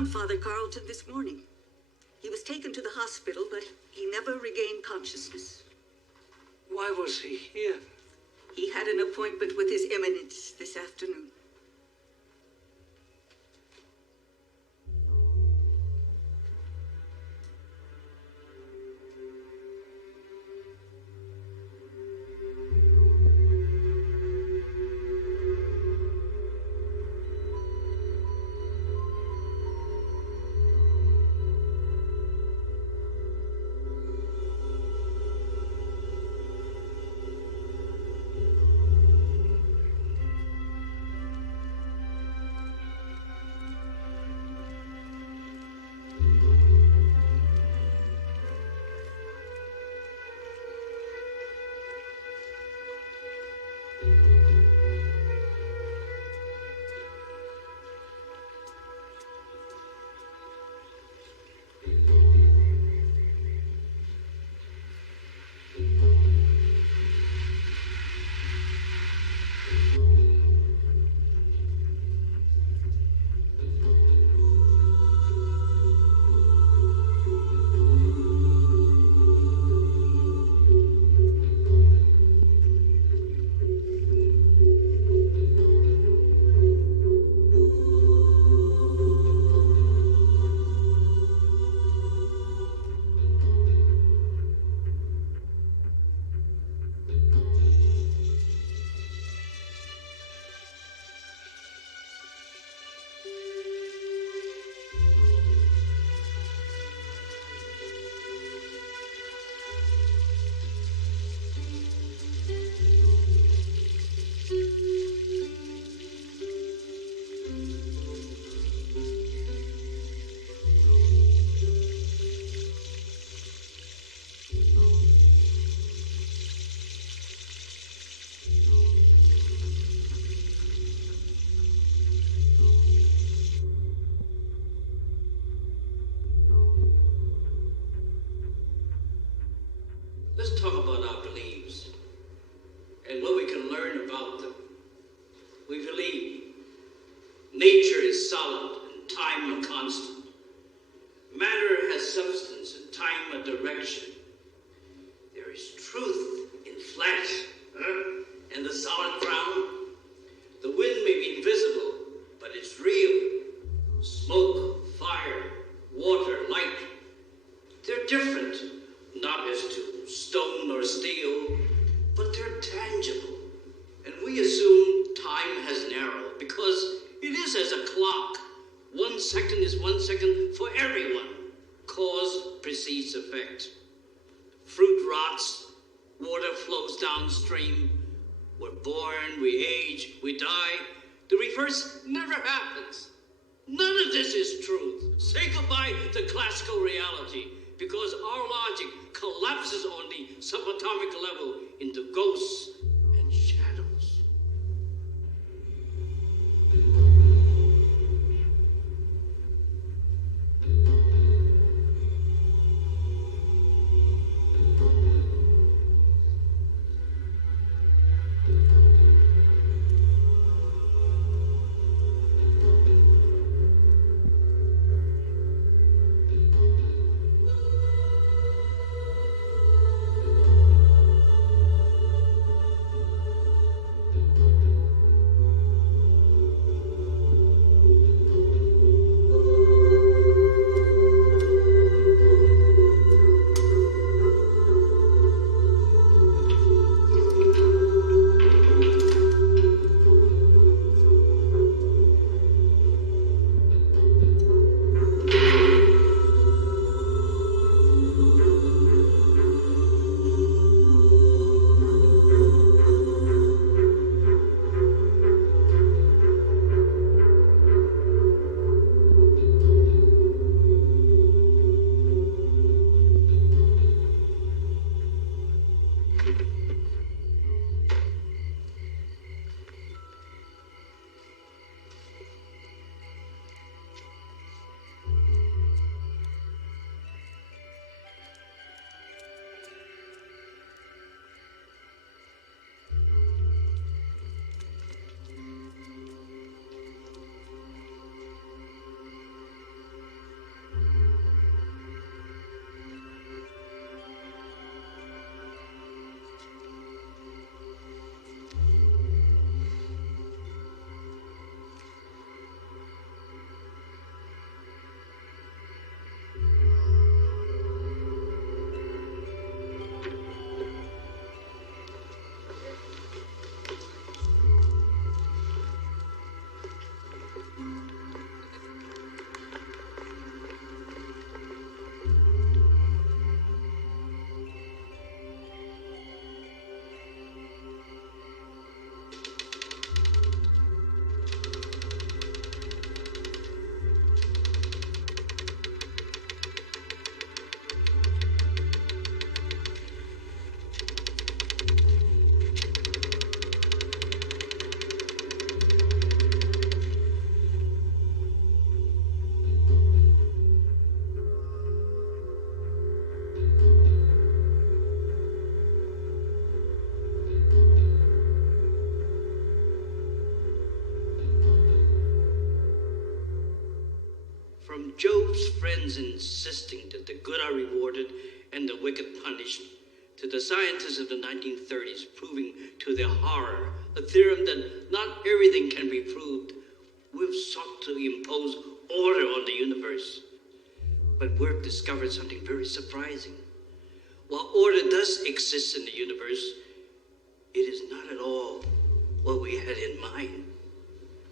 found Father Carlton this morning. He was taken to the hospital, but he never regained consciousness. Why was he here? He had an appointment with His Eminence this afternoon. Let's talk about our beliefs and what we can learn about them. We believe nature is solid and time a constant. Matter has substance and time a direction. There is truth in flesh and the solid ground. The wind may be invisible, but it's real. Smoke, fire, water, light. They're different, not as to stone or steel, but they're tangible. And we assume time has narrowed because it is as a clock. 1 second is 1 second for everyone. Cause precedes effect. Fruit rots, water flows downstream. We're born, we age, we die. The reverse never happens. None of this is truth. Say goodbye to classical reality, because our logic collapses on the subatomic level into ghosts and shadows. Job's friends insisting that the good are rewarded and the wicked punished, to the scientists of the 1930s proving to their horror a theorem that not everything can be proved, we've sought to impose order on the universe. But we've discovered something very surprising. While order does exist in the universe, it is not at all what we had in mind.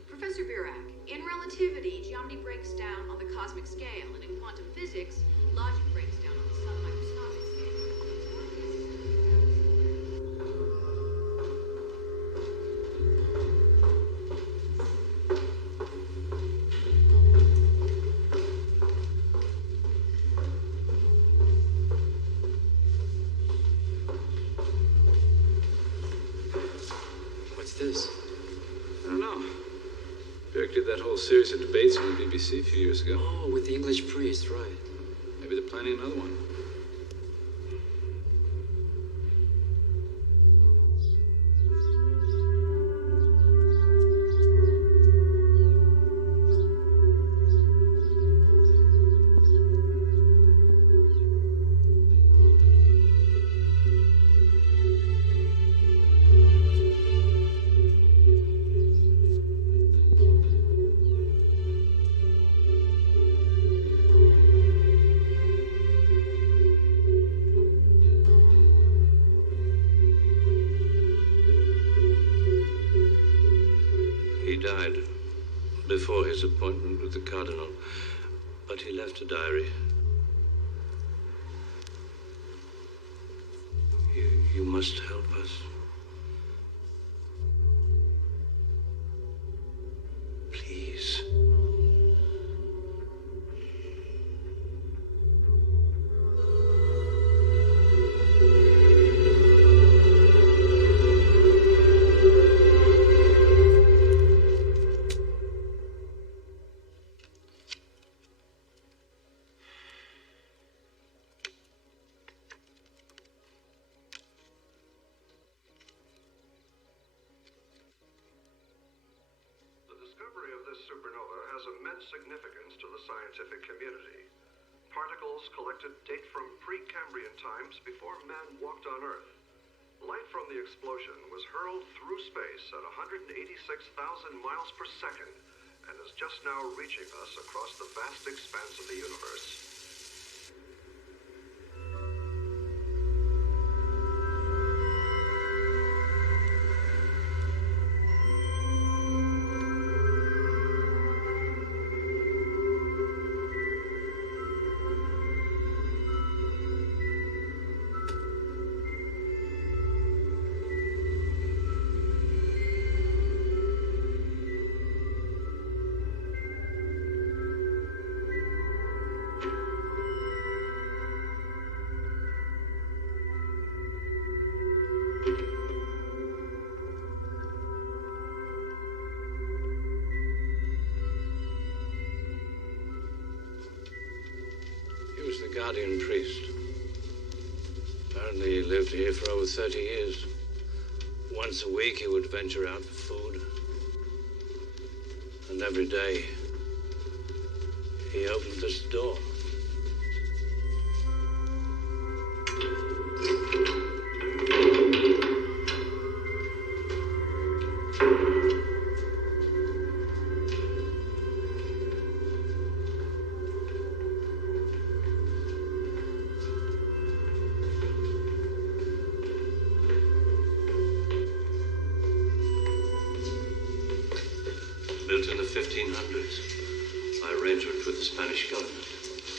Professor Burak, in relativity, geometry breaks down on the cosmic scale, and in quantum physics, logic breaks down on the submicroscopic scale. What's this? I don't know. Directed that whole series of debates on the BBC a few years ago. Oh, with the English priest, right. Maybe they're planning another one. He died before his appointment with the Cardinal, but he left a diary. You must help us. Please. Supernova has immense significance to the scientific community. Particles collected date from pre-Cambrian times before man walked on Earth. Light from the explosion was hurled through space at 186,000 miles per second and is just now reaching us across the vast expanse of the universe. He was the guardian priest. Apparently he lived here for over 30 years. Once a week he would venture out for food. And every day he opened this door. Built in the 1500s by arrangement with the Spanish government.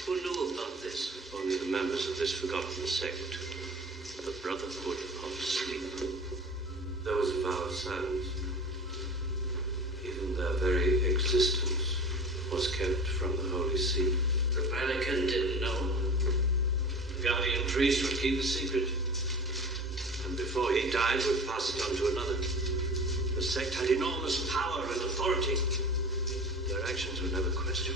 Who knew about this? Only the members of this forgotten sect, the Brotherhood of Sleep. Those vowed silence, even their very existence, was kept from the Holy See. The Vatican didn't know. The guardian priest would keep the secret, and before he died would pass it on to another. The sect had enormous power and authority. Their actions were never questioned.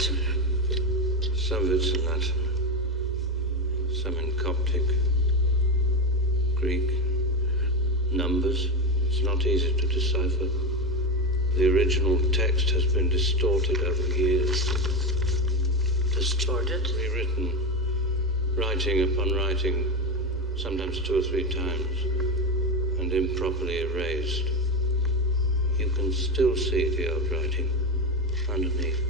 Latin. Some of it's in Latin. Some in Coptic. Greek. Numbers. It's not easy to decipher. The original text has been distorted over years. Distorted? Rewritten. Writing upon writing. Sometimes 2 or 3 times. And improperly erased. You can still see the old writing underneath.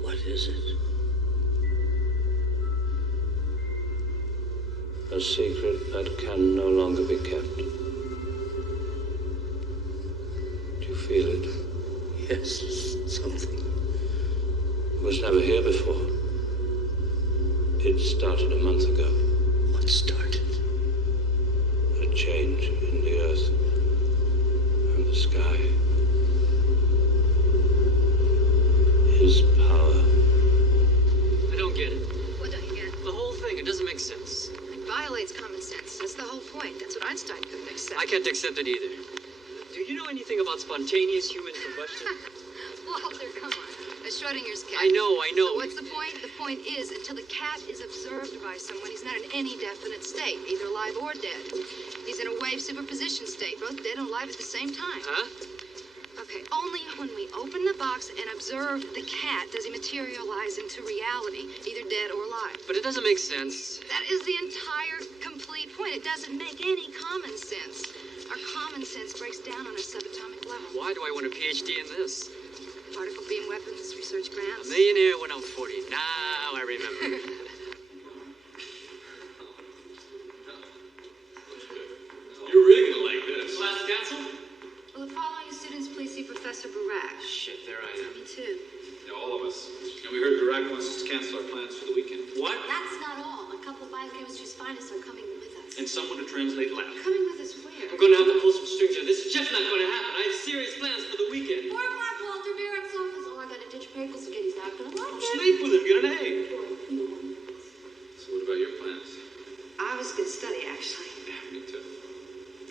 What is it? A secret that can no longer be kept. Do you feel it? Yes, something. It was never here before. It started a month ago. What started? A change in the earth and the sky. His power. I don't get it. What don't you get? The whole thing, it doesn't make sense. It violates common sense. That's the whole point. That's what Einstein couldn't accept. I can't accept it either. Do you know anything about spontaneous human combustion? Walter, come on. That's Schrodinger's cat. I know. So what's the point? The point is, until the cat is observed by someone, he's not in any definite state, either alive or dead. He's in a wave superposition state, both dead and alive at the same time. Huh? Okay, only when we open the box and observe the cat does he materialize into reality, either dead or alive. But it doesn't make sense. That is the entire complete point. It doesn't make any common sense. Our common sense breaks down on a subatomic level. Why do I want a PhD in this? Particle beam weapons research A grants. millionaire when I'm 40. Now I remember. You're really gonna like this. Class canceled? Will the following students please see Professor Barak? Shit, there I am. Me too. Yeah, all of us. And we heard Barack wants us to cancel our plans for the weekend. What? That's not all. A couple of biochemistry's finest are coming with us. And someone to translate Latin. Coming with us where? I'm gonna have to pull some strings here. This is just not gonna happen. I have serious plans for the weekend. 4 o'clock, Walter, Barak's office. Oh, I gotta ditch Pickles to get he's not gonna like it. Sleep with him, get an A. So what about your plans? I was going to study, actually. Yeah, me too.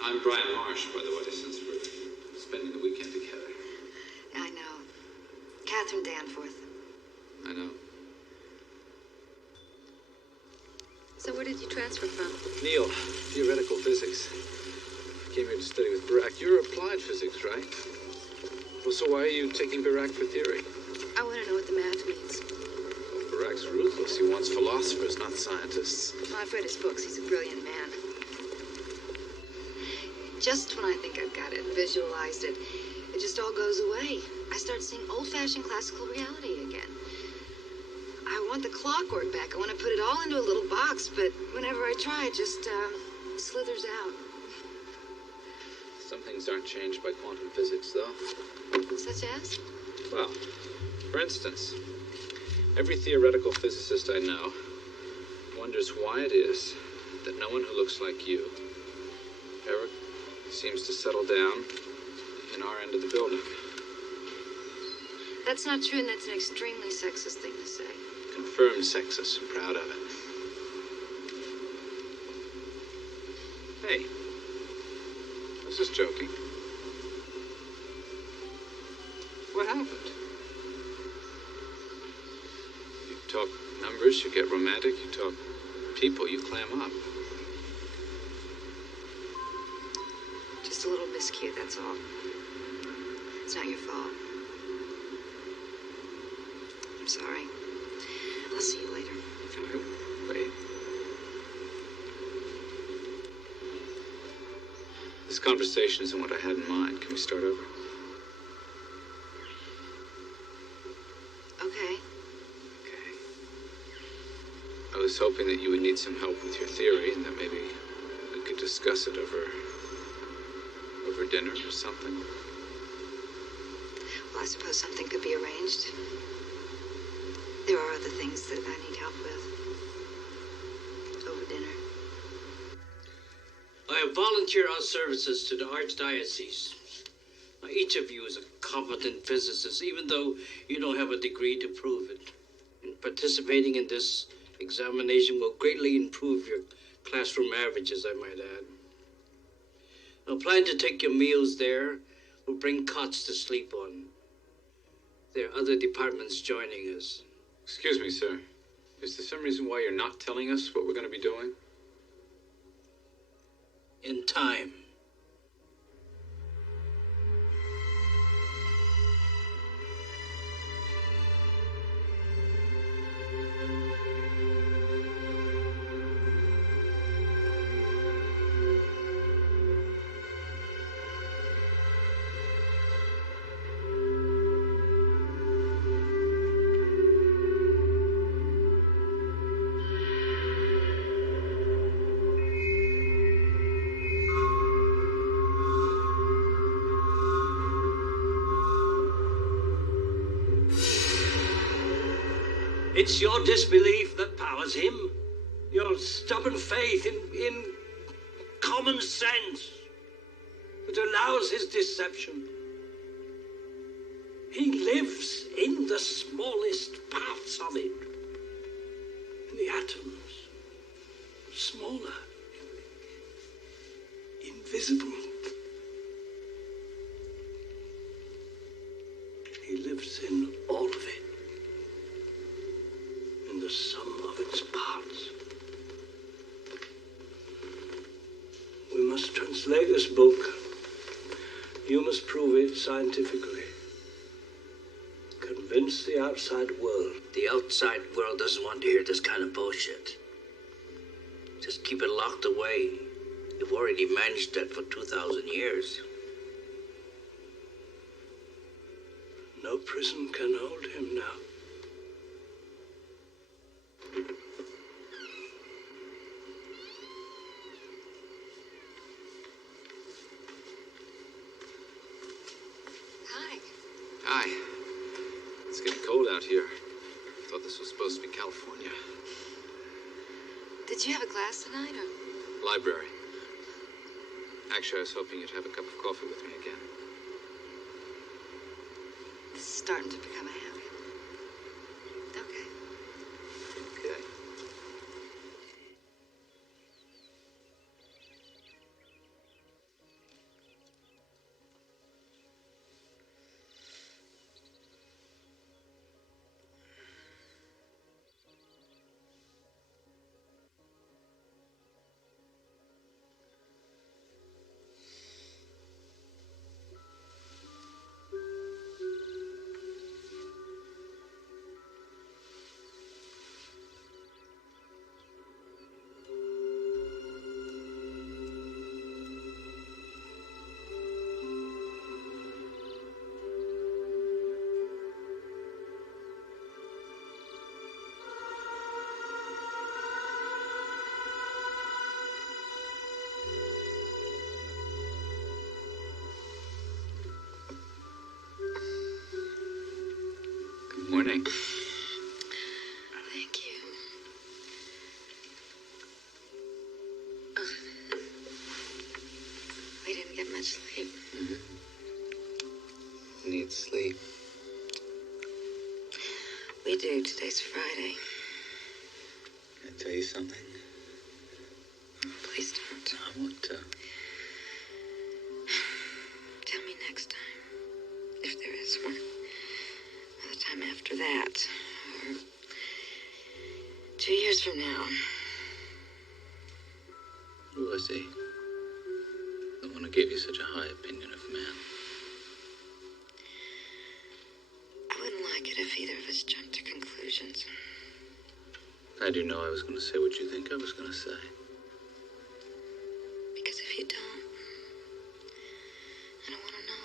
I'm Brian Marsh, by the way, since we're spending the weekend together. I know. Catherine Danforth. I know. So where did you transfer from? Neil, theoretical physics. Came here to study with Barack. You're applied physics, right? Well, so why are you taking Barack for theory? I want to know what the math means. Well, Barack's ruthless. He wants philosophers, not scientists. Well, I've read his books. He's a brilliant man. Just when I think I've got it, visualized it, it just all goes away. I start seeing old-fashioned classical reality again. I want the clockwork back. I want to put it all into a little box, but whenever I try, it just slithers out. Some things aren't changed by quantum physics, though. Such as? Well, for instance, every theoretical physicist I know wonders why it is that no one who looks like you ever seems to settle down in our end of the building. That's not true, and that's an extremely sexist thing to say. Confirmed sexist and proud of it. Hey, I was just joking. What happened? You talk numbers, you get romantic. You talk people, you clam up. Just a little miscue, that's all. It's not your fault. I'm sorry. I'll see you later. Wait. This conversation isn't what I had in mind. Can we start over? Okay. Okay. I was hoping that you would need some help with your theory and that maybe we could discuss it over dinner or something. Well, I suppose something could be arranged. There are other things that I need help with. Over dinner. I have volunteered our services to the Archdiocese. Now, each of you is a competent physicist, even though you don't have a degree to prove it. And participating in this examination will greatly improve your classroom averages, I might add. Now, plan to take your meals there. We'll bring cots to sleep on. There are other departments joining us. Excuse me, sir. Is there some reason why you're not telling us what we're going to be doing? In time. It's your disbelief that powers him. Your stubborn faith in common sense that allows his deception. He lives in the smallest parts of it. In the atoms. Smaller. Invisible. He lives in all of it. In the sum of its parts. We must translate this book. You must prove it scientifically. Convince the outside world. The outside world doesn't want to hear this kind of bullshit. Just keep it locked away. You've already managed that for 2,000 years. No prison can hold him now. Hi. Hi. It's getting cold out here. Thought this was supposed to be California. Did you have a class tonight, or? Library. Actually, I was hoping you'd have a cup of coffee with me again. This is starting to become a habit. Okay. Okay. Morning. Thank you. We didn't get much sleep. Need sleep. We do. Today's Friday. Can I tell you something? Please don't. I want to. Tell me next time. If there is one. Or the time after that. Or 2 years from now. Who was he? The one who gave you such a high opinion of man. I wouldn't like it if either of us jumped to conclusions. I do know I was going to say what you think I was going to say. Because if you don't, I don't want to know.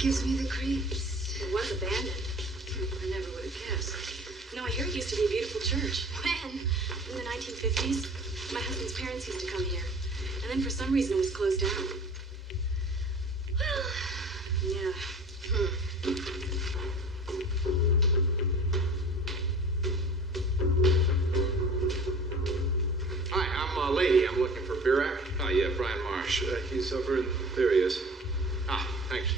gives me the creeps. It was abandoned. I never would have guessed. No, I hear it used to be a beautiful church. When? In the 1950s. My husband's parents used to come here. And then for some reason it was closed down. Well, yeah. Hi, I'm Lady. I'm looking for Birak. Oh, yeah, Brian Marsh. He's over in... There he is. Ah, thanks.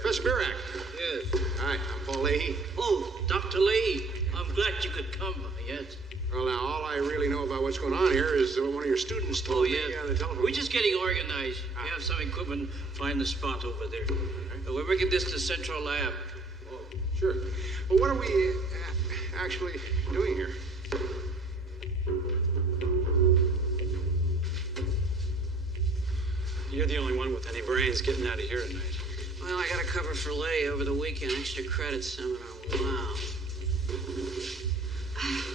Professor Birak. Yes. Hi, I'm Paul Leahy. Oh, Dr. Lee. I'm glad you could come. Yes. Well, now, all I really know about what's going on here is what one of your students told me on the telephone. We're just getting organized. We have some equipment. Find the spot over there. We're bringing this to Central Lab. Oh, sure. Well, what are we actually doing here? You're the only one with any brains getting out of here tonight. Well, I got to cover for Lay over the weekend. Extra credit seminar. Wow. Hi,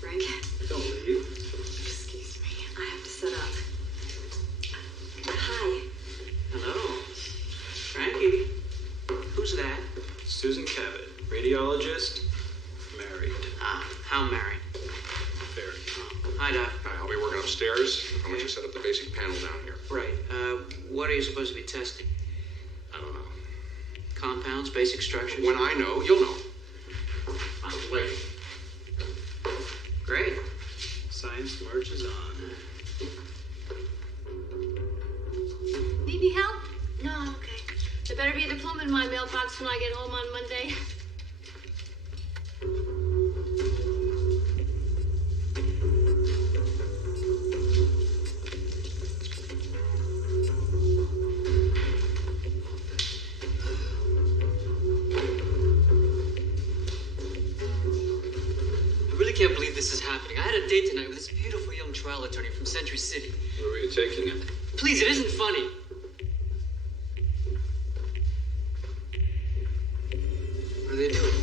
Frank. Don't leave. Excuse me. I have to set up. Hi. Hello. Frankie. Who's that? Susan Cabot, radiologist, married. Ah, how married? Very. Hi, Doc. Hi, I'll be working upstairs. I want you to set up the basic panel down here. Right. What are you supposed to be testing? I don't know. Compounds, basic structures? When I know, you'll know. I'm Lady. Great. Science marches on. Need any help? No, I'm okay. There better be a diploma in my mailbox when I get home on Monday. I really can't believe this is happening. I had a date tonight with this beautiful young trial attorney from Century City. Where were you taking him? Please, it isn't funny. What are they doing?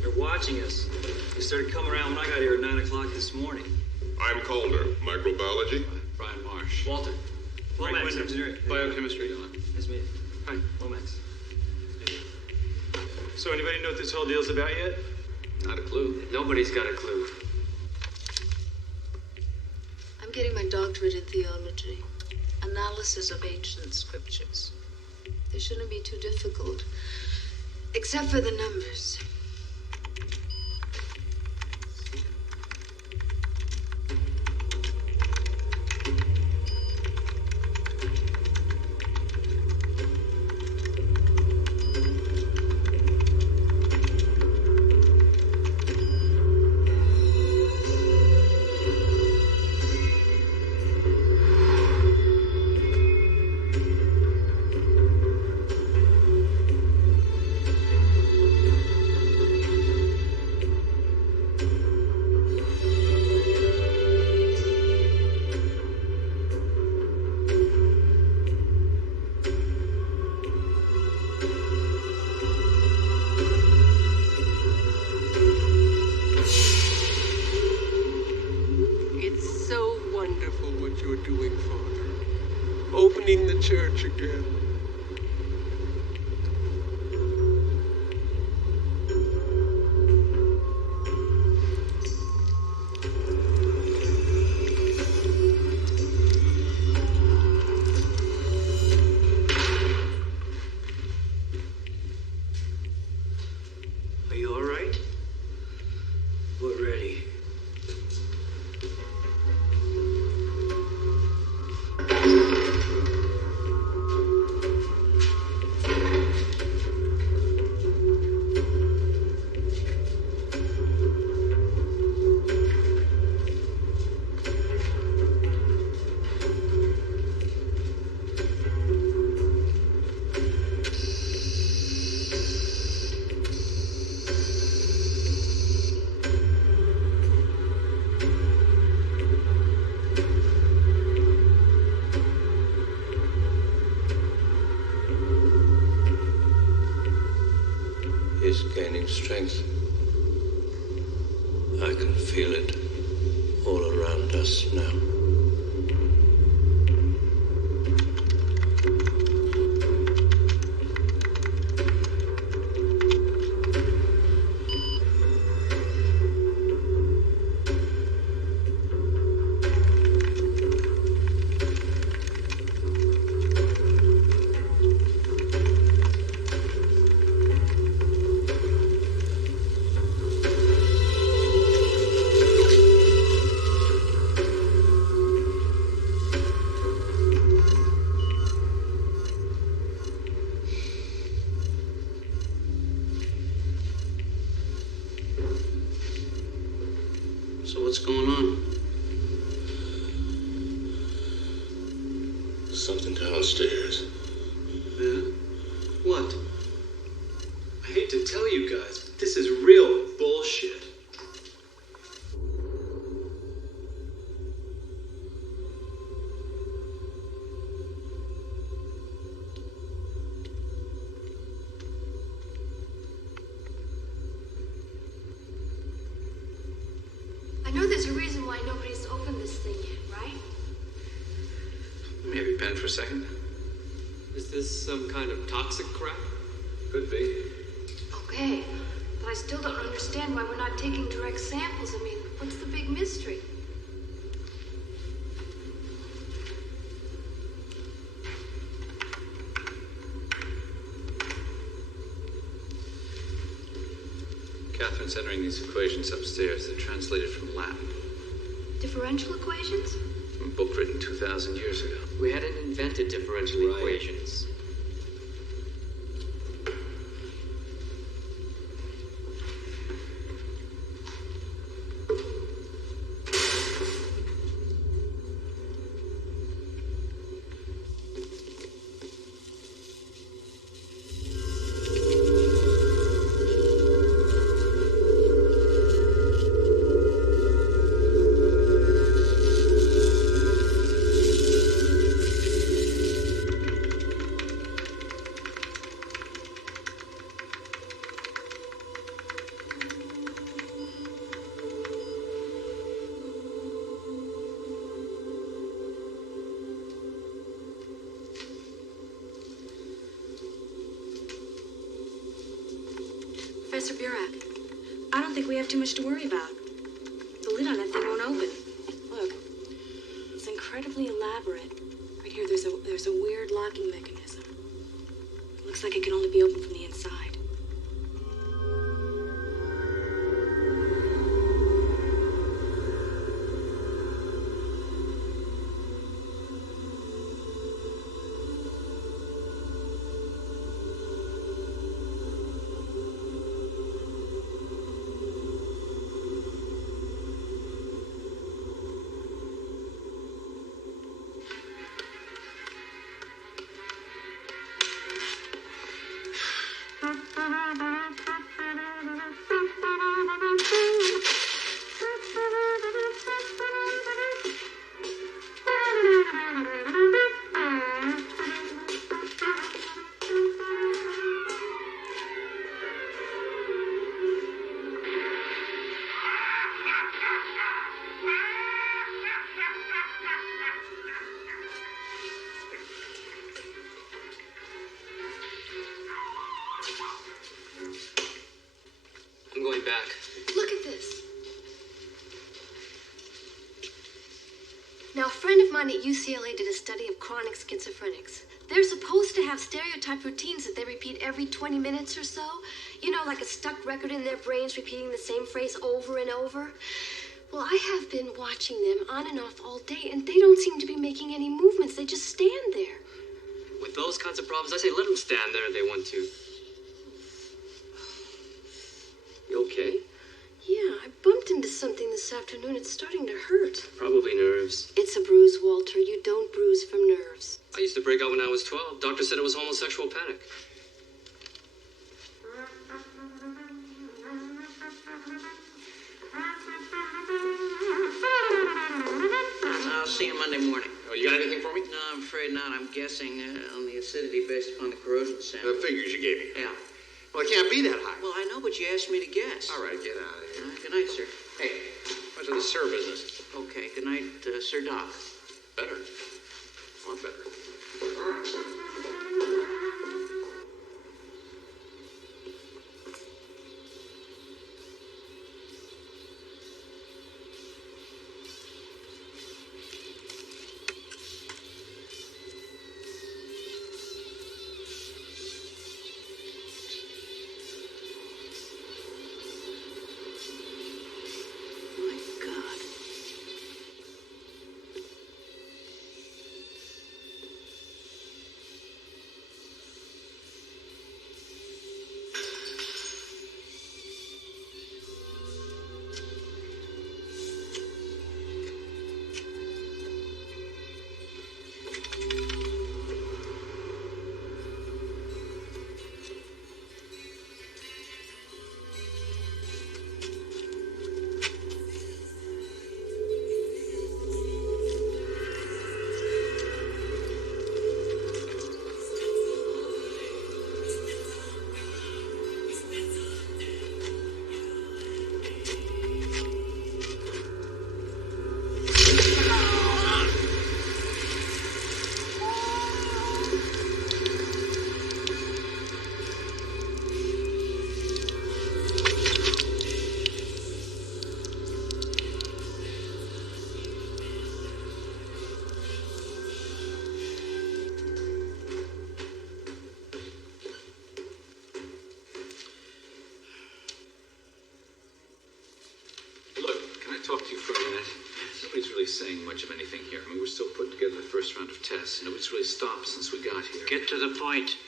They're watching us. They started coming around when I got here at 9 o'clock this morning. I'm Calder, microbiology. Brian Marsh. Walter. Lomax engineering. Biochemistry. Nice to meet you. Hi, Lomax. So anybody know what this whole deal's about yet? Not a clue. Nobody's got a clue. I'm getting my doctorate in theology, analysis of ancient scriptures. They shouldn't be too difficult, except for the numbers. It's so wonderful what you're doing, Father. Opening the church again. Are you all right? We're ready. is gaining strength. I can feel it all around us now. So what's going on? Something downstairs. Yeah? What? I hate to tell you guys, but this is real bullshit. I know there's a reason why nobody's opened this thing yet, right? Maybe pen for a second. Is this some kind of toxic crap? Could be. Okay, but I still don't understand why we're not taking direct samples. I mean, what's the big mystery? Catherine's entering these equations upstairs. They're translated from Latin. Differential equations? From a book written 2,000 years ago. We hadn't invented differential equations. Professor Burak, I don't think we have too much to worry about. The lid on that thing won't open. Look, it's incredibly elaborate. Right here, there's a weird locking mechanism. It looks like it can only be opened from the inside. I'm going back. Look at this. Now, a friend of mine at UCLA did a study of chronic schizophrenics. They're supposed to have stereotype routines that they repeat every 20 minutes or so. You know, like a stuck record in their brains repeating the same phrase over and over. Well, I have been watching them on and off all day, and they don't seem to be making any movements. They just stand there. With those kinds of problems, I say let them stand there if they want to. You okay? Yeah, I bumped into something this afternoon. It's starting to hurt. Probably nerves. It's a bruise, Walter. You don't bruise from nerves. I used to break out when I was 12. Doctor said it was homosexual panic. I'll see you Monday morning. Oh, you got anything for me? No, I'm afraid not. I'm guessing on the acidity based upon the corrosion sample. The figures you gave me. Yeah. Well, it can't be that high. Well, I know, but you asked me to guess. All right, get out of here. Good night, sir. Hey, what's with the sir business? Okay, good night, Sir Doc. Better. A lot better. Talk to you for a minute. Nobody's really saying much of anything here. I mean, we're still putting together the first round of tests. Nobody's really stopped since we got here. Get to the point.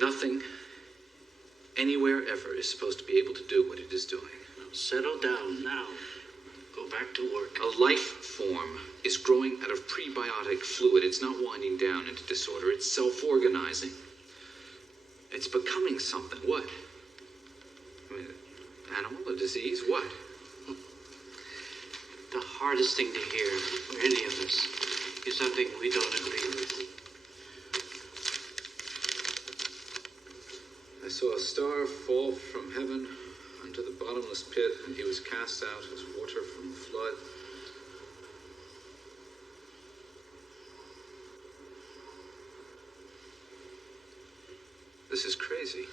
Nothing, anywhere ever, is supposed to be able to do what it is doing. Now, settle down now. Go back to work. A life form is growing out of prebiotic fluid. It's not winding down into disorder. It's self-organizing. It's becoming something. What? I mean, animal, a disease? What? The hardest thing to hear for any of us is something we don't agree with. I saw a star fall from heaven into the bottomless pit, and he was cast out as water from a flood. This is crazy.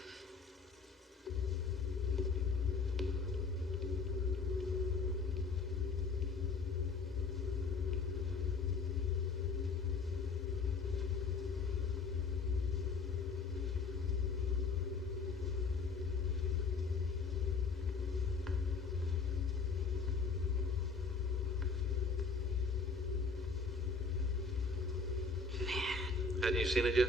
Hadn't you seen it yet?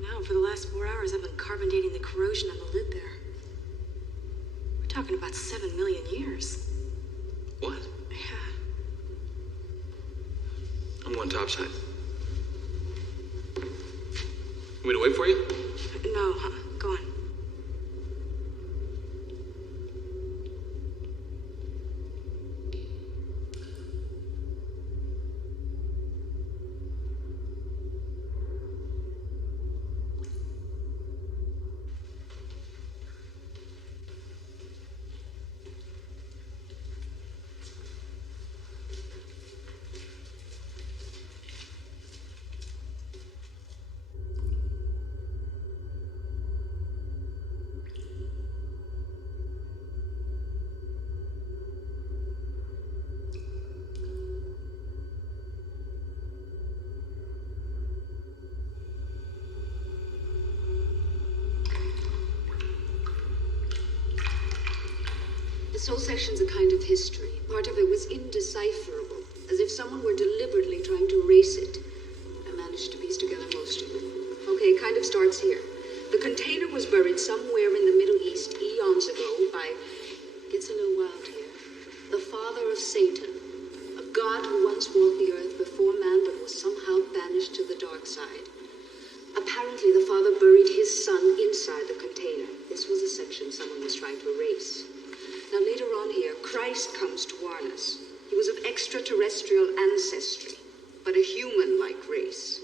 No, for the last 4 hours I've been carbon dating the corrosion on the lid there. We're talking about 7 million years. What? Yeah. I'm going topside. Want me to wait for you? No, go on. This whole section's a kind of history. Part of it was indecipherable, as if someone were deliberately trying to erase it. I managed to piece together most of it. Okay, it kind of starts here. The container was buried somewhere in the Middle East eons ago by, gets a little wild here, the father of Satan, a god who once walked the earth before man but was somehow banished to the dark side. Apparently the father buried his son inside the container. This was a section someone was trying to erase. Now later on here, Christ comes to warn us. He was of extraterrestrial ancestry, but a human-like race.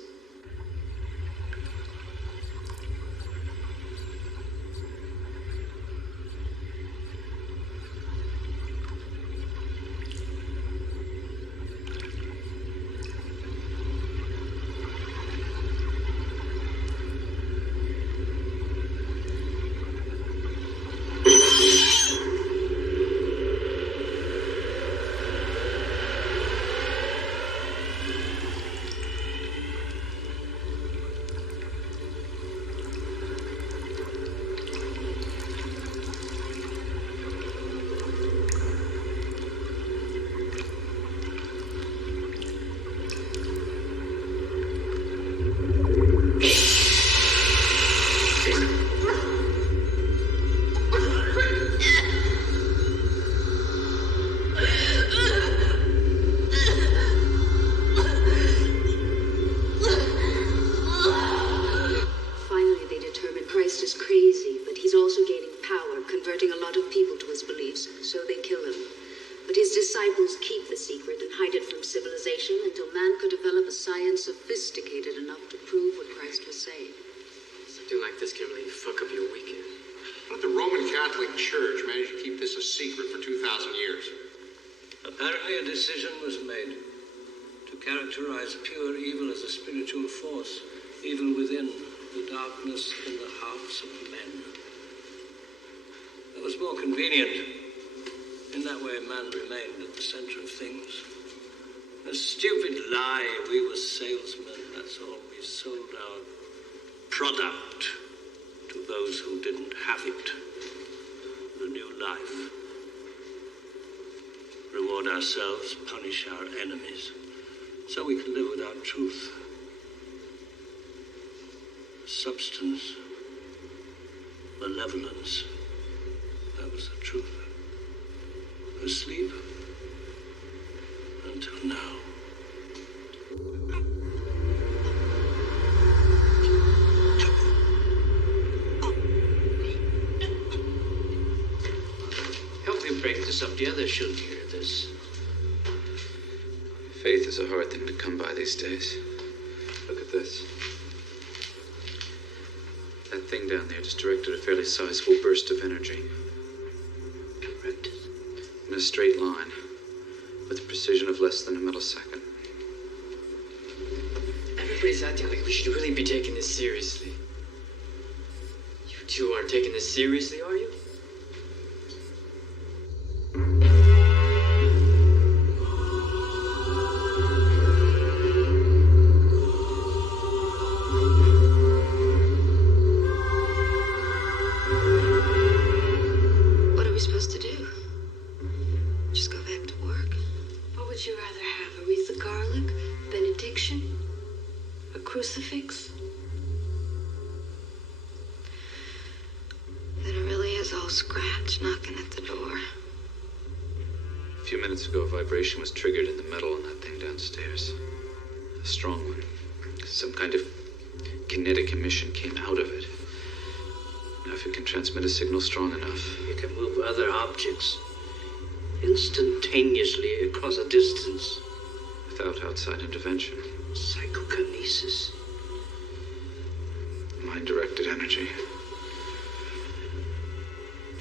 Catholic Church managed to keep this a secret for 2,000 years? Apparently a decision was made to characterize pure evil as a spiritual force, even within the darkness in the hearts of men. It was more convenient. In that way, man remained at the center of things. A stupid lie. We were salesmen, that's all. We sold our product to those who didn't have it. A new life. Reward ourselves, punish our enemies, so we can live without truth. Substance, malevolence, that was the truth. Asleep until now. Help me break this up. The others shouldn't hear this. Faith is a hard thing to come by these days. Look at this. That thing down there just directed a fairly sizable burst of energy. Directed? In a straight line, with a precision of less than a millisecond. Everybody's acting like we should really be taking this seriously. You two aren't taking this seriously, are you? What are we supposed to do? Just go back to work? What would you rather have? A wreath of garlic? Benediction? A crucifix? Then it really is all scratch knocking at the door. A few minutes ago, a vibration was triggered in the metal on that thing downstairs. A strong one. Some kind of kinetic emission came out of it. Now, if it can transmit a signal strong enough... You can move other objects instantaneously across a distance. Without outside intervention. Psychokinesis. Mind-directed energy.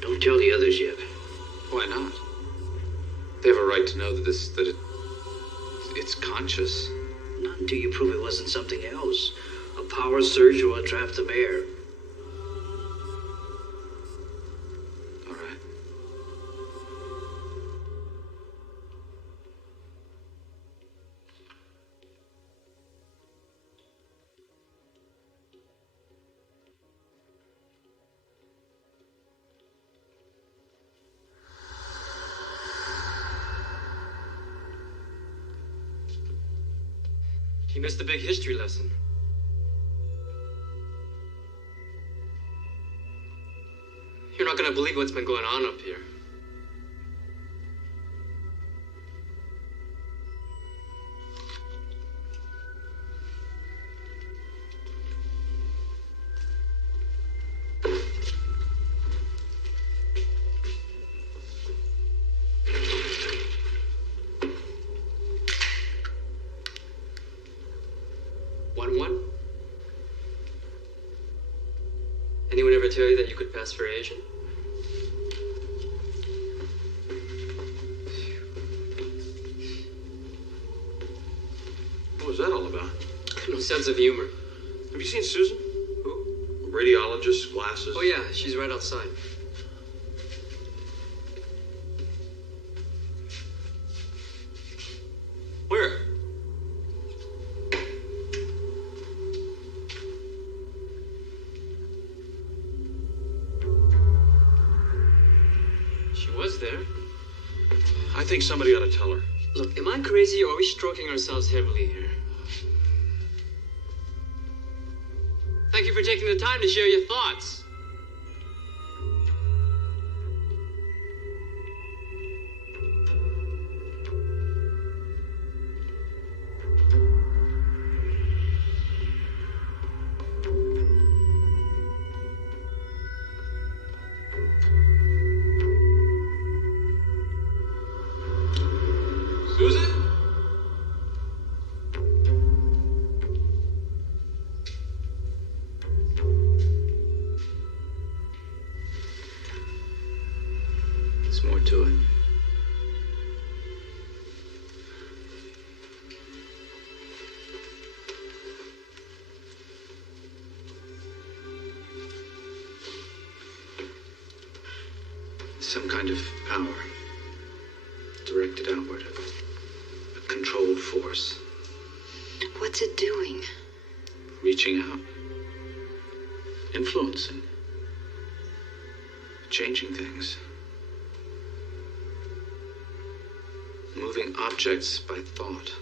Don't tell the others yet. Why not? They have a right to know that it's conscious. Not until you prove it wasn't something else. A power surge or a draft of air. All right. You missed the big history lesson. You're not gonna believe what's been going on up here. Anyone ever tell you that you could pass for Asian? What was that all about? No sense of humor. Have you seen Susan? Who? Radiologist, glasses. Oh yeah, she's right outside. Where? She was there. I think somebody ought to tell her. Look, am I crazy or are we stroking ourselves heavily here? Thank you for taking the time to share your thoughts. Susan? There's more to it. Some kind of power directed outward. A controlled force. What's it doing? Reaching out. Influencing. Changing things. Moving objects by thought.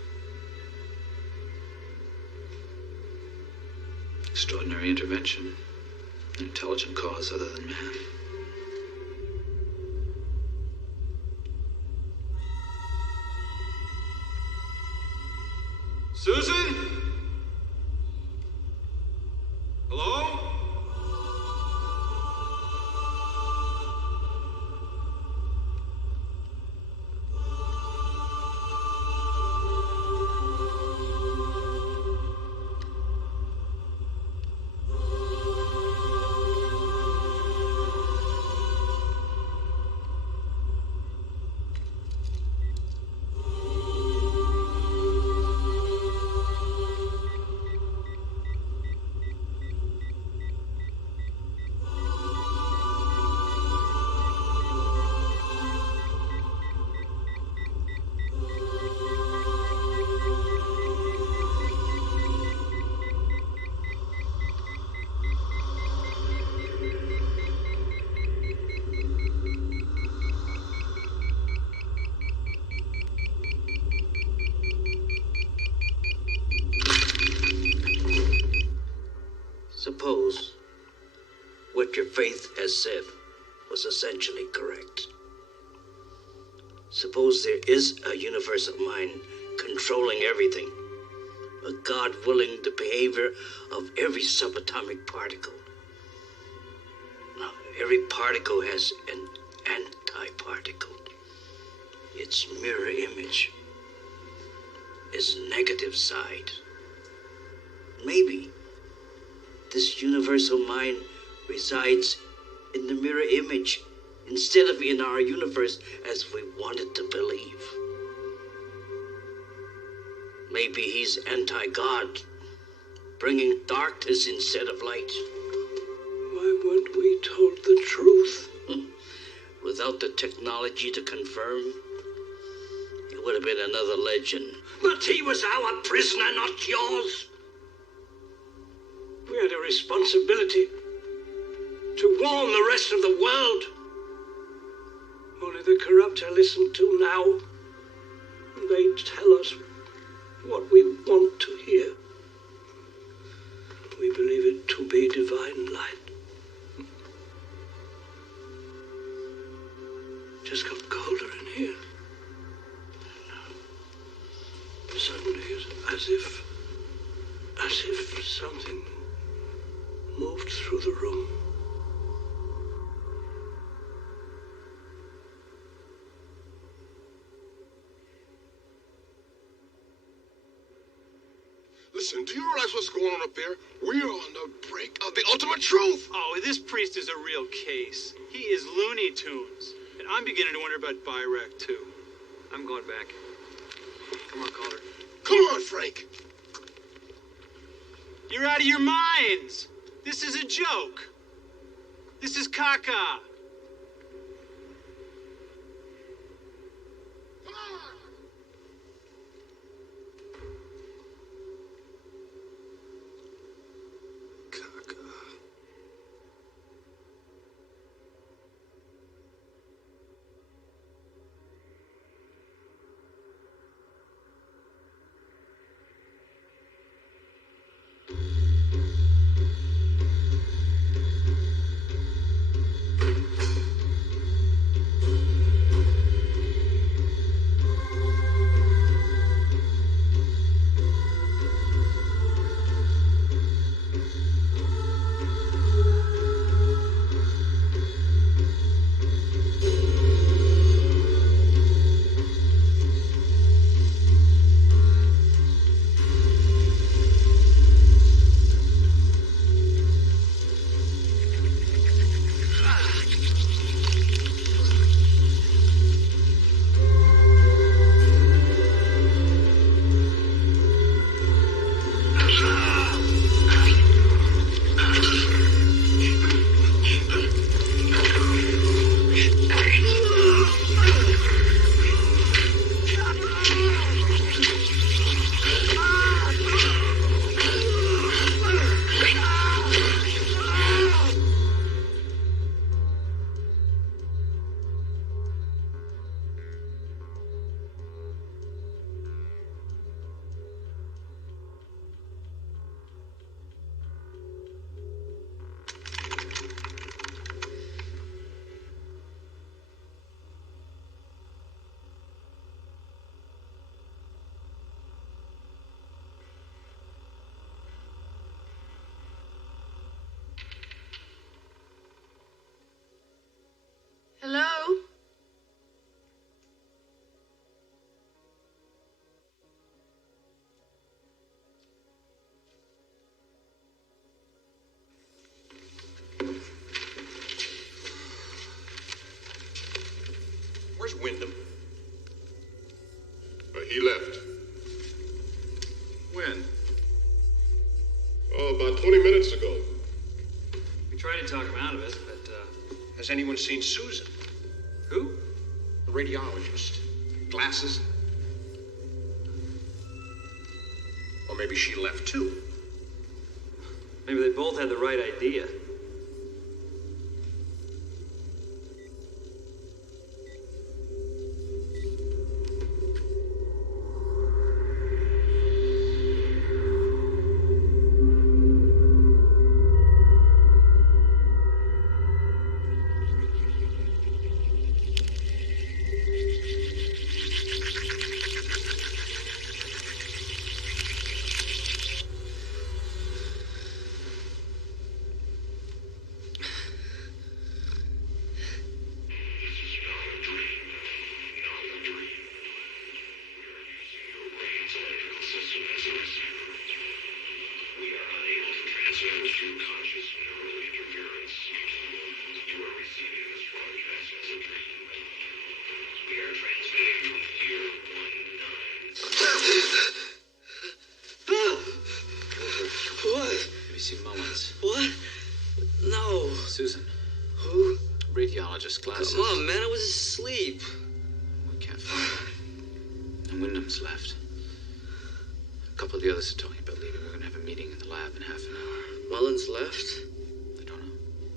Extraordinary intervention. An intelligent cause other than man. Susan? Hello? Suppose what your faith has said was essentially correct. Suppose there is a universal mind controlling everything, a God willing the behavior of every subatomic particle. Now, every particle has an anti-particle. Its mirror image, its negative side. Maybe this universal mind resides in the mirror image instead of in our universe as we wanted to believe. Maybe he's anti-God, bringing darkness instead of light. Why weren't we told the truth? Without the technology to confirm, it would have been another legend. But he was our prisoner, not yours. We had a responsibility to warn the rest of the world. Only the corrupt are listened to now. They tell us what we want to hear. We believe it to be divine light. Just got colder in here. Suddenly, as if something moved through the room. Listen, do you realize what's going on up there? We're on the brink of the ultimate truth. Oh, this priest is a real case. He is Looney Tunes. And I'm beginning to wonder about Byrak, too. I'm going back. Come on, Calder. Come on, Frank. You're out of your minds. This is a joke. This is caca. Wyndham? He left. When? Oh, about 20 minutes ago. We tried to talk him out of it, but, Has anyone seen Susan? who? The radiologist. Glasses? Or maybe she left too. Maybe they both had the right idea. What? Have you seen Mullins? What? No. Susan. Who? Radiologist glasses. Come on, man, I was asleep. We can't find them. And Wyndham's left. A couple of the others are talking about leaving. We're going to have a meeting in the lab in half an hour. Mullins left? I don't know.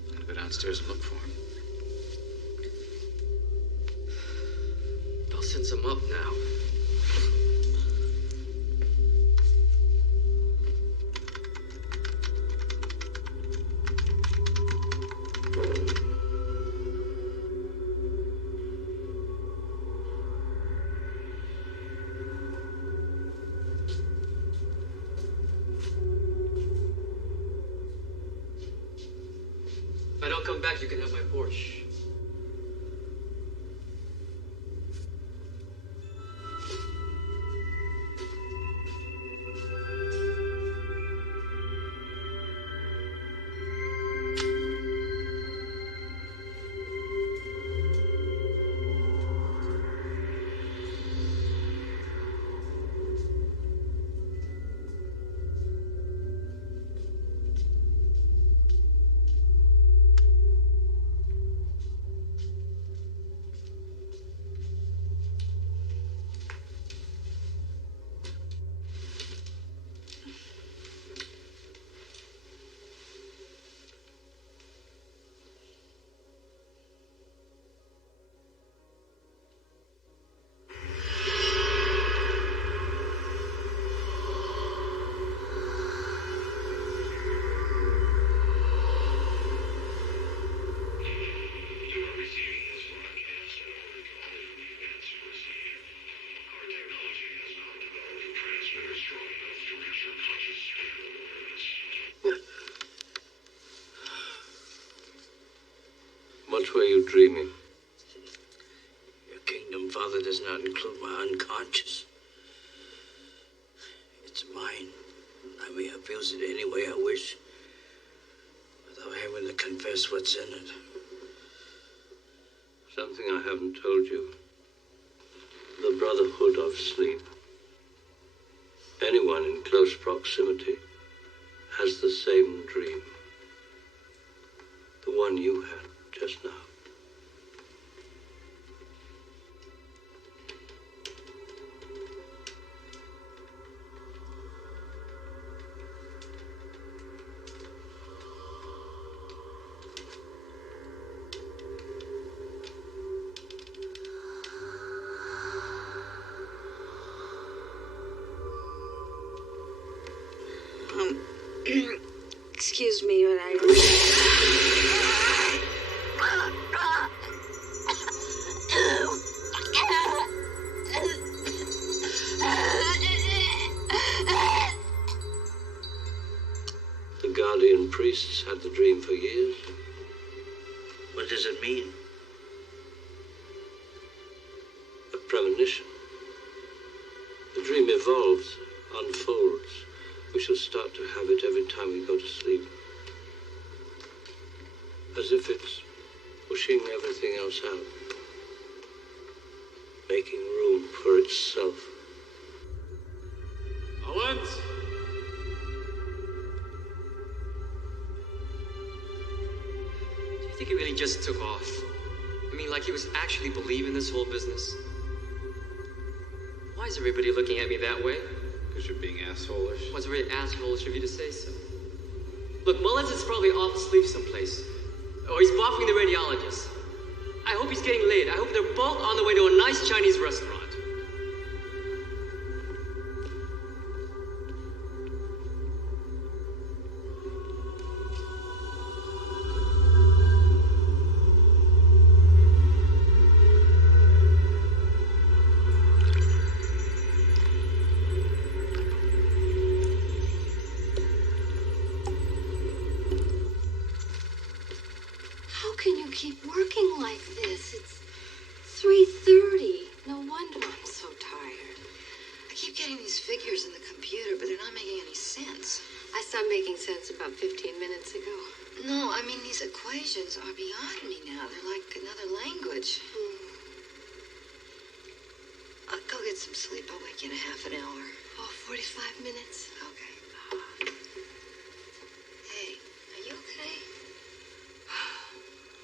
I'm going to go downstairs and look for him. I'll send some up now. If I don't come back, you can have my Porsche. What were you dreaming? Your kingdom, Father, does not include my unconscious. It's mine. I may abuse it any way I wish, without having to confess what's in it. Something I haven't told you. The brotherhood of sleep. Anyone in close proximity has the same dream. The one you had just now. Excuse me, but The guardian priests had the dream for years. What does it mean? A premonition. The dream evolves, unfolds. We shall start to have it every time we go to sleep. As if it's pushing everything else out. making room for itself. Owens? Do you think he really just took off? I mean, like he was actually believing this whole business? Why is everybody looking at me that way? Because you're being asshole-ish. What's really asshole-ish of you to say so? Look, Mullins is probably off asleep someplace. Or he's boffing the radiologist. I hope he's getting laid. I hope they're both on the way to a nice Chinese restaurant. How can you keep working like this? It's 3:30. No wonder I'm so tired. I keep getting these figures in the computer, but they're not making any sense. I stopped making sense about 15 minutes ago. No, I mean, these equations are beyond me now. They're like another language. I'll go get some sleep. I'll wake you in a half an hour. Oh, 45 minutes. Okay. Hey, are you okay?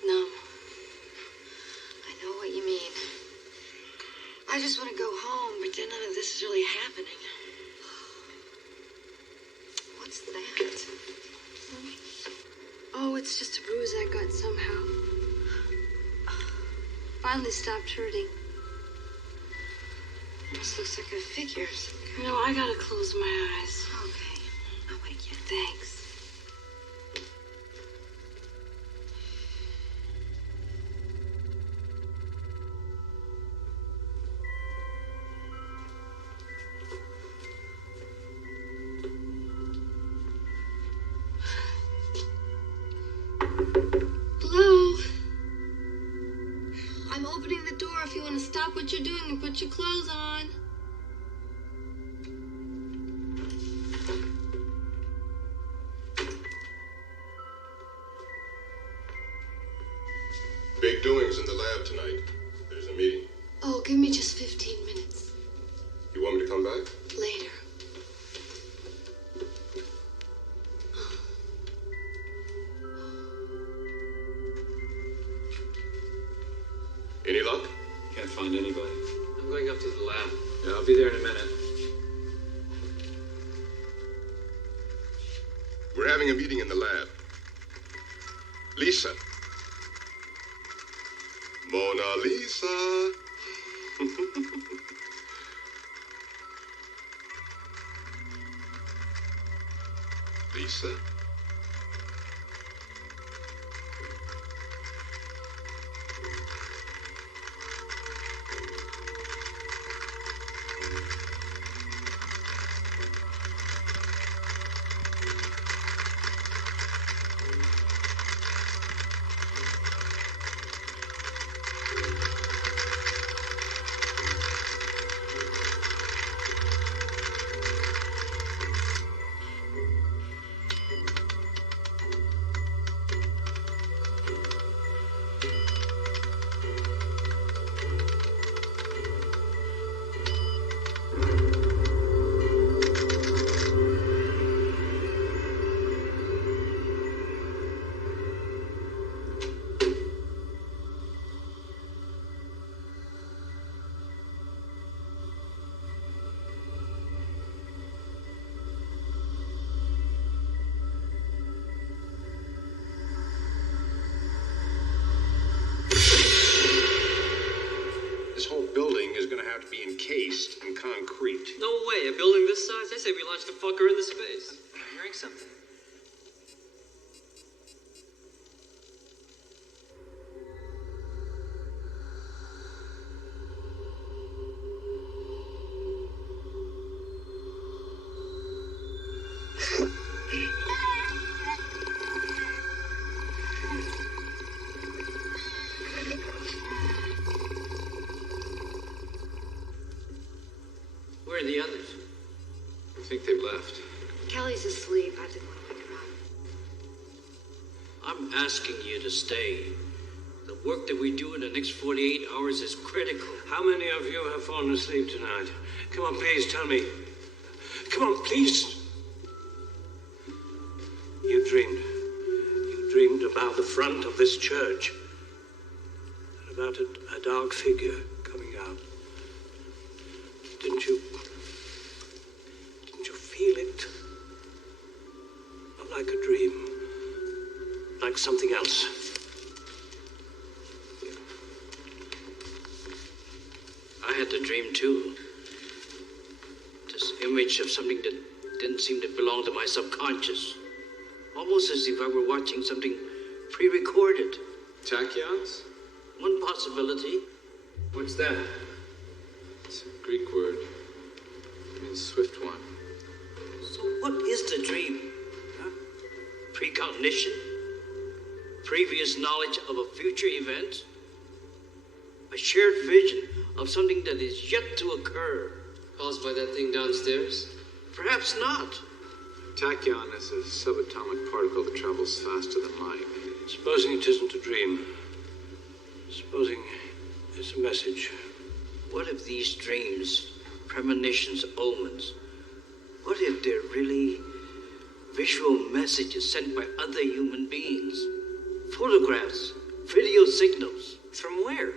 No. I know what you mean. I just want to go home, but then none of this is really happening. What's that? Oh, it's just a bruise I got somehow. Finally stopped hurting. This looks like a figure. No, I gotta close my eyes. Okay. I'll wake you. Thanks. Hello? I'm opening the door if you want to stop what you're doing and put your clothes on. Big doings in the lab tonight. There's a meeting. Oh, give me just 15 minutes. You want me to come back? Later. Any luck? Can't find anybody. I'm going up to the lab. Yeah, I'll be there in a minute. We're having a meeting in the lab. Lisa. Mona Lisa. Lisa? This whole building is going to have to be encased in concrete. No way, a building this size? I say we launched a fucker into space. I'm hearing something. Where are the others? I think they've left. Kelly's asleep. I didn't want to wake him up. I'm asking you to stay. The work that we do in the next 48 hours is critical. How many of you have fallen asleep tonight? Come on, please, tell me. Come on, please. You dreamed. You dreamed about the front of this church. And about a dark figure coming out. Didn't you feel it? Not like a dream. Like something else. I had the dream too. This image of something that didn't seem to belong to my subconscious. Almost as if I were watching something pre-recorded. Tachyons? One possibility. What's that? It's a Greek word. It means swift one. So what is the dream? Huh? Precognition? Previous knowledge of a future event? A shared vision of something that is yet to occur? Caused by that thing downstairs? Perhaps not. Tachyon is a subatomic particle that travels faster than light. Supposing it isn't a dream. Supposing it's a message. What if these dreams, premonitions, omens, what if they're really visual messages sent by other human beings? Photographs, video signals. From where?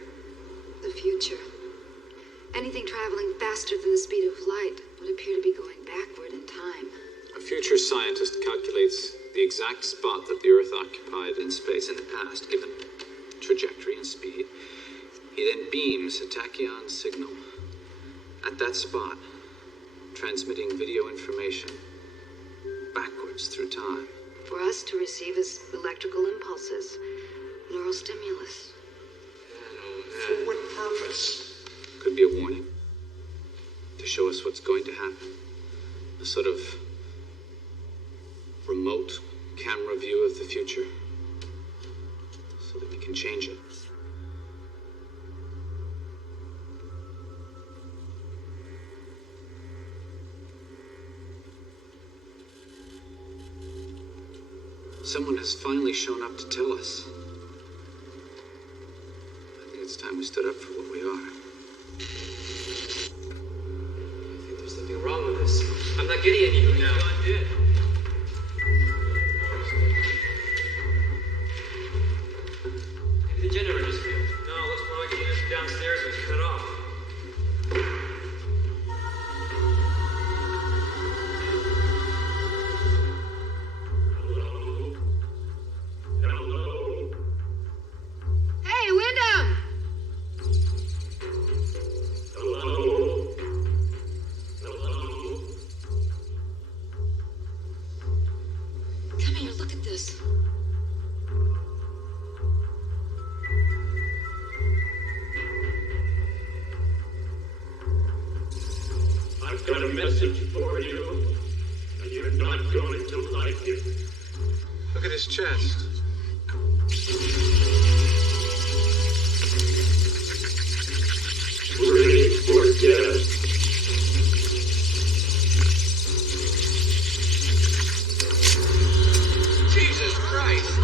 The future. Anything traveling faster than the speed of light would appear to be going backward in time. A future scientist calculates the exact spot that the Earth occupied in space in the past, given trajectory and speed. He then beams a tachyon signal at that spot, transmitting video information backwards through time. For us to receive as electrical impulses, neural stimulus. For what purpose? Could be a warning. To show us what's going to happen. A sort of remote camera view of the future. So that we can change it. Someone has finally shown up to tell us. I think it's time we stood up for what we are. I think there's something wrong with this. I'm not getting any food now. I'm dead. Maybe the generator's failed. No, it looks more like the unit downstairs was cut off. Hey, Wyndham! Come here, look at this. I've got a message for you, and you're not going to like it. Look at his chest. Ready for death. Jesus Christ!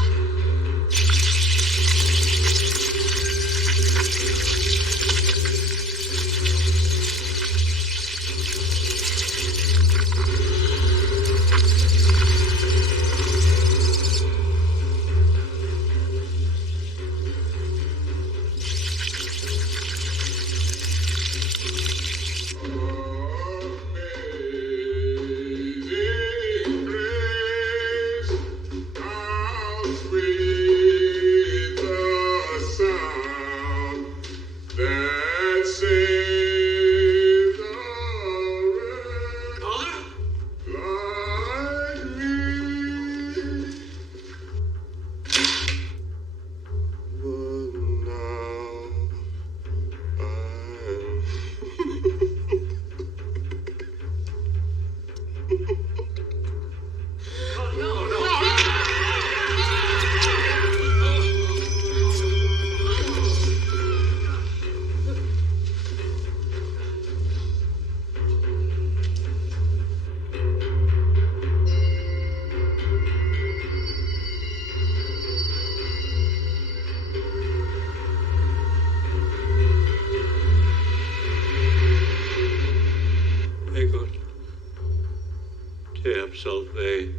salve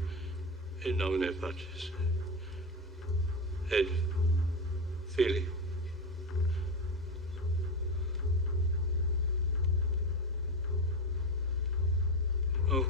in nomine Patris et Filii. Oh.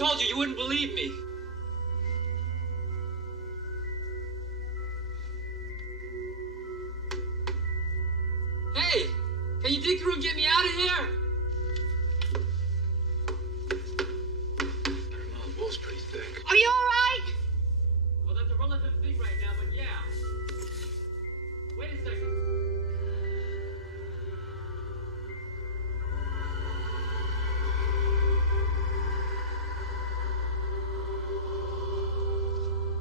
told you, you wouldn't believe me. Hey, can you dig through and get me out of here? Well, the wall's pretty thick. Are you alright? Well, that's a relative thing right now, but yeah. Wait a second.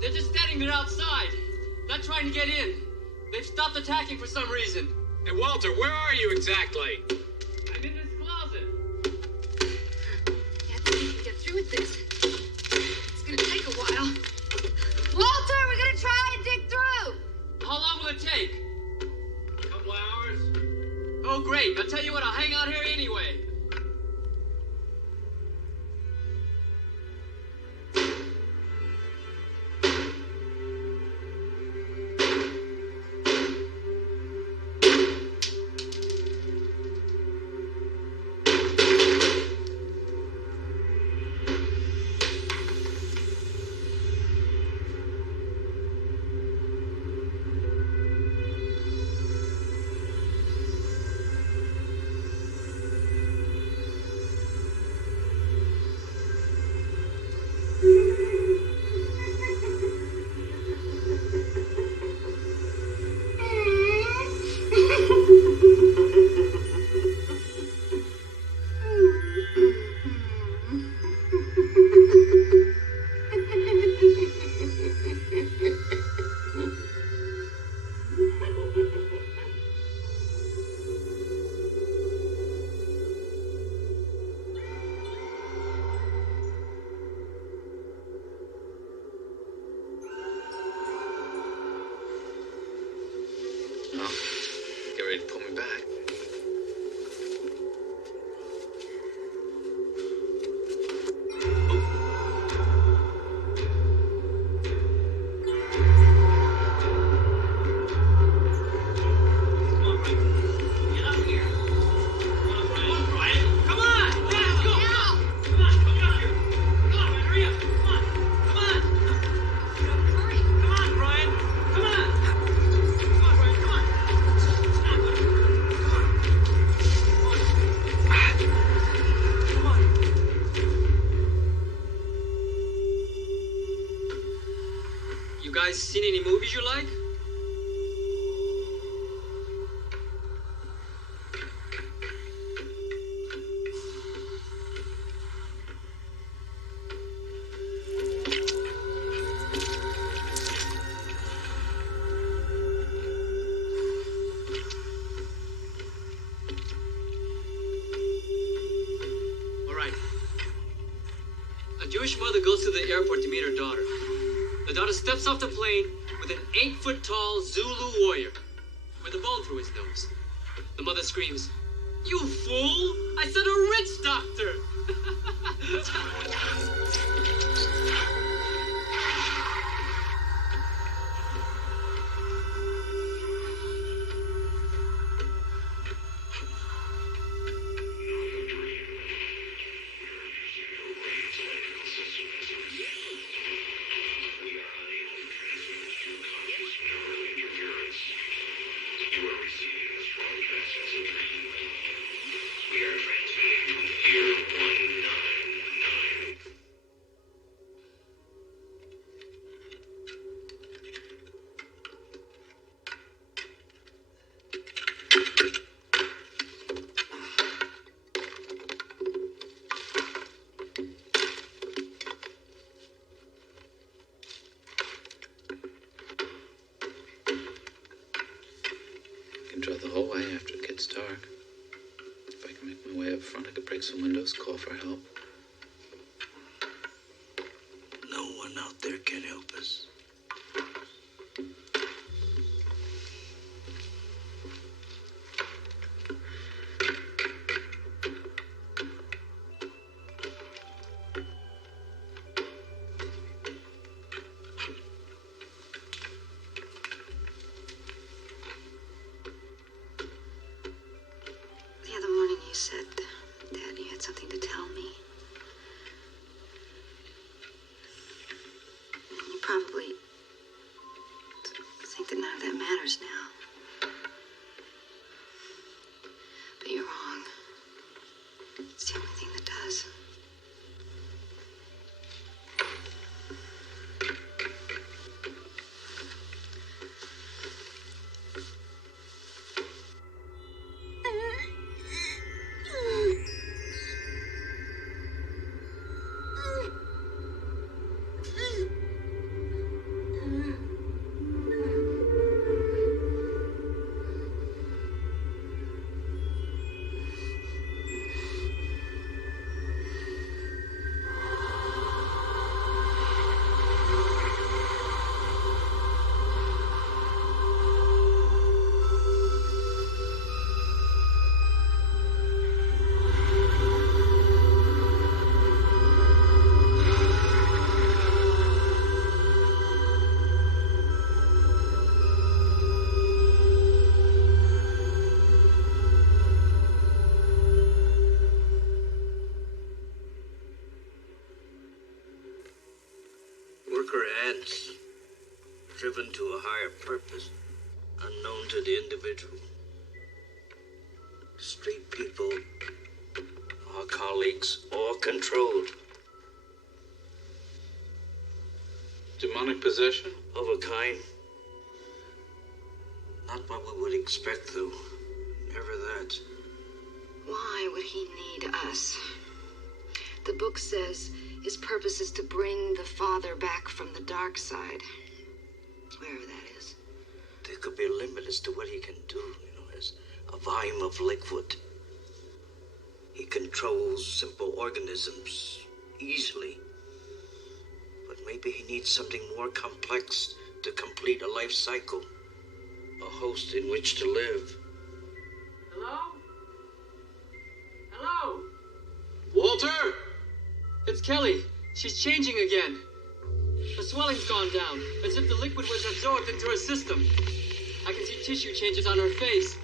They're just standing there outside, not trying to get in. They've stopped attacking for some reason. Hey, Walter, where are you exactly? I'm in this closet. Yeah, I think we can get through with this. It's gonna take a while. Walter, we're gonna try and dig through! How long will it take? A couple hours. Oh, great. I'll tell you what, I'll hang out here anyway. Get ready to pull me back. You guys seen any movies you like? All right. A Jewish mother goes to the airport to meet her daughter. The daughter steps off the plane with an 8-foot-tall Zulu warrior with a bone through his nose. The mother screams, "You fool! I said a rich doctor!" Drive the whole way after it gets dark. If I can make my way up front, I could break some windows, call for help. No one out there can help us. The other morning you said Daddy had something to tell me. think that none of that matters now. But you're wrong. It's the only thing that does. Worker ants, driven to a higher purpose, unknown to the individual. Street people, our colleagues, all controlled. Demonic possession? Of a kind. Not what we would expect, though. Never that. Why would he need us? The book says his purpose is to bring the Father back from the dark side. Wherever that is. There could be a limit as to what he can do, as a volume of liquid. He controls simple organisms easily. But maybe he needs something more complex to complete a life cycle. A host in which to live. Hello? Hello? Walter! It's Kelly. She's changing again. The swelling's gone down, as if the liquid was absorbed into her system. I can see tissue changes on her face.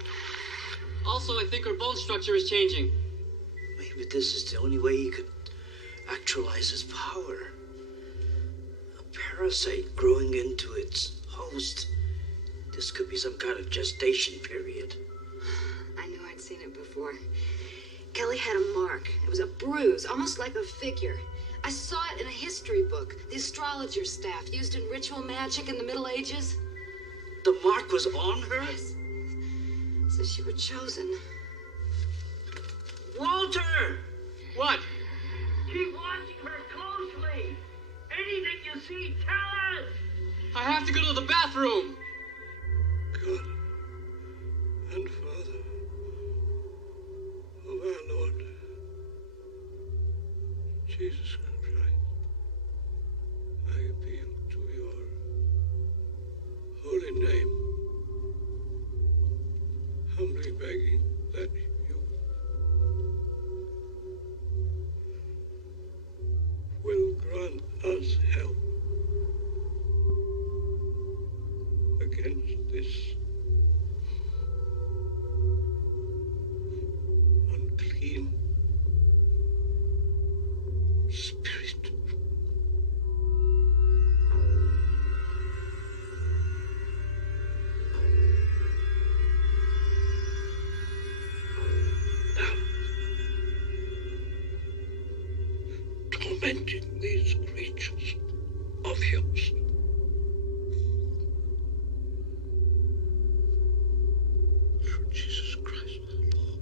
Also, I think her bone structure is changing. Maybe this is the only way he could actualize his power. A parasite growing into its host. This could be some kind of gestation period. I knew I'd seen it before. Kelly had a mark. It was a bruise, almost like a figure. I saw it in a history book. The astrologer staff used in ritual magic in the Middle Ages. The mark was on her? Yes. Says she were chosen. Walter! What? Keep watching her closely. Anything you see, tell us. I have to go to the bathroom. God and Father of our Lord Jesus Christ, I appeal to your holy name, humbly begging that you will grant us help against this unclean spirit. Now, tormenting these creatures of yours. Through Jesus Christ our Lord.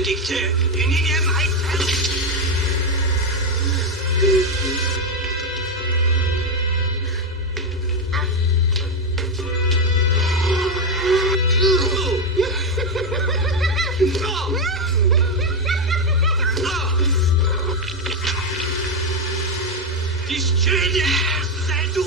Benedikte, in Ihrem Heilfeld. Die Szene sei du.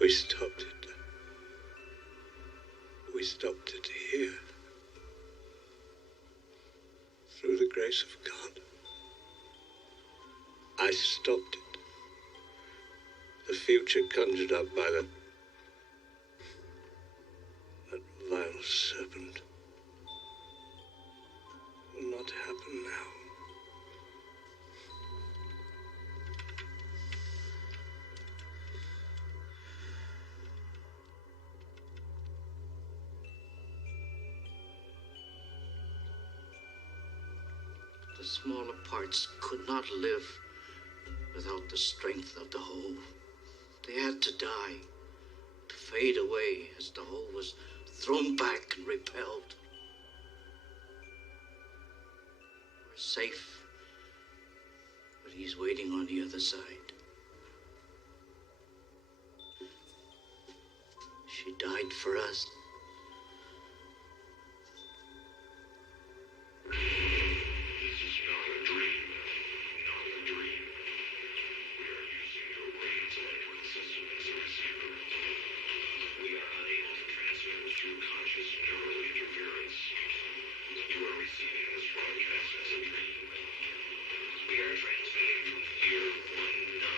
We stopped it. We stopped it here. Through the grace of God. I stopped it. The future conjured up by that vile serpent will not happen now. The smaller parts could not live without the strength of the whole. They had to die, to fade away as the whole was thrown back and repelled. We're safe, but he's waiting on the other side. She died for us. We are transmitting from Year 1000.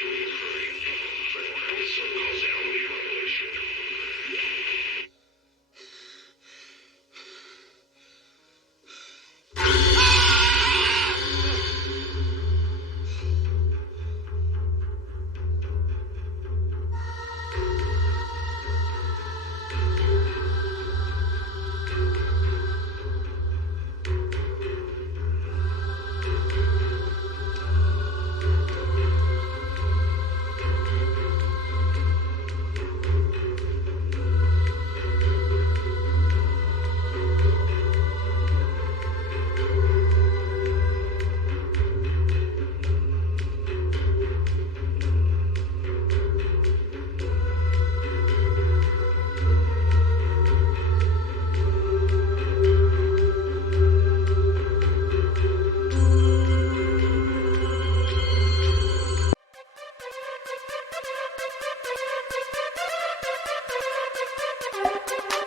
Thank you.